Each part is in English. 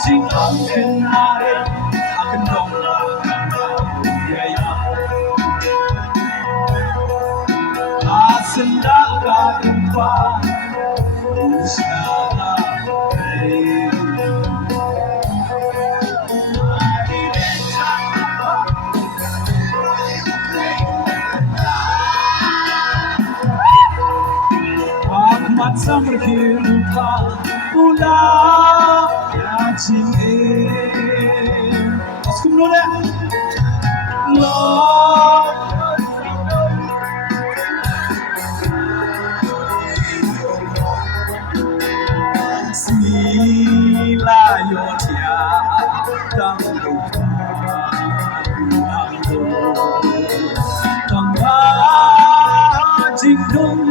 Sing on kenare akan dong ya ya asenda kadupa usana Mat samar hirupa pula ya cinge askum nole lo sila yotia tang lupa tang jingdong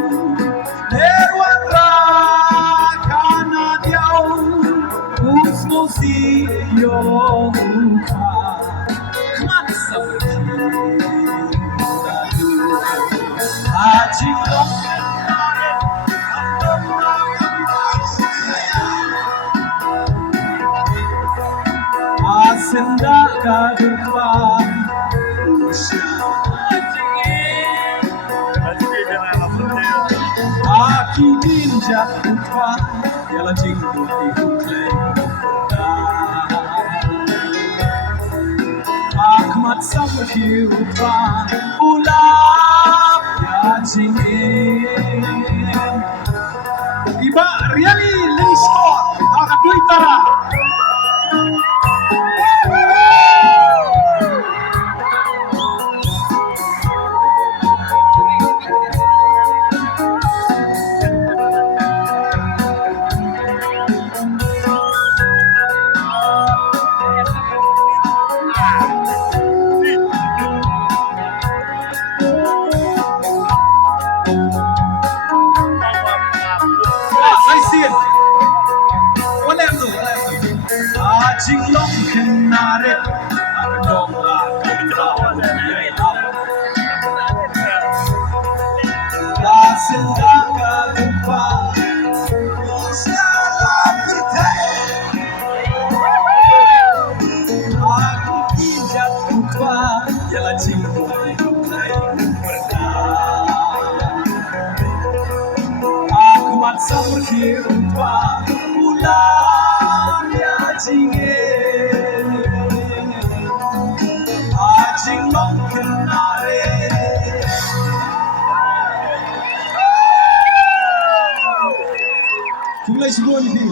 Erwan rakana diau usmosi yoka kemana seperti ajilong asenda kadupa Aki ninja kupa yala jinggu ikle Akmat samar hirupa ulap ya jingin Iba really Nongstoin Akadui tara Jing long kenare dong la la senda kadupa salam kita aku pijat kupa yala jinggu aku mat samar hirupa ulang ya jingge ajing long kenare Mulai semua ni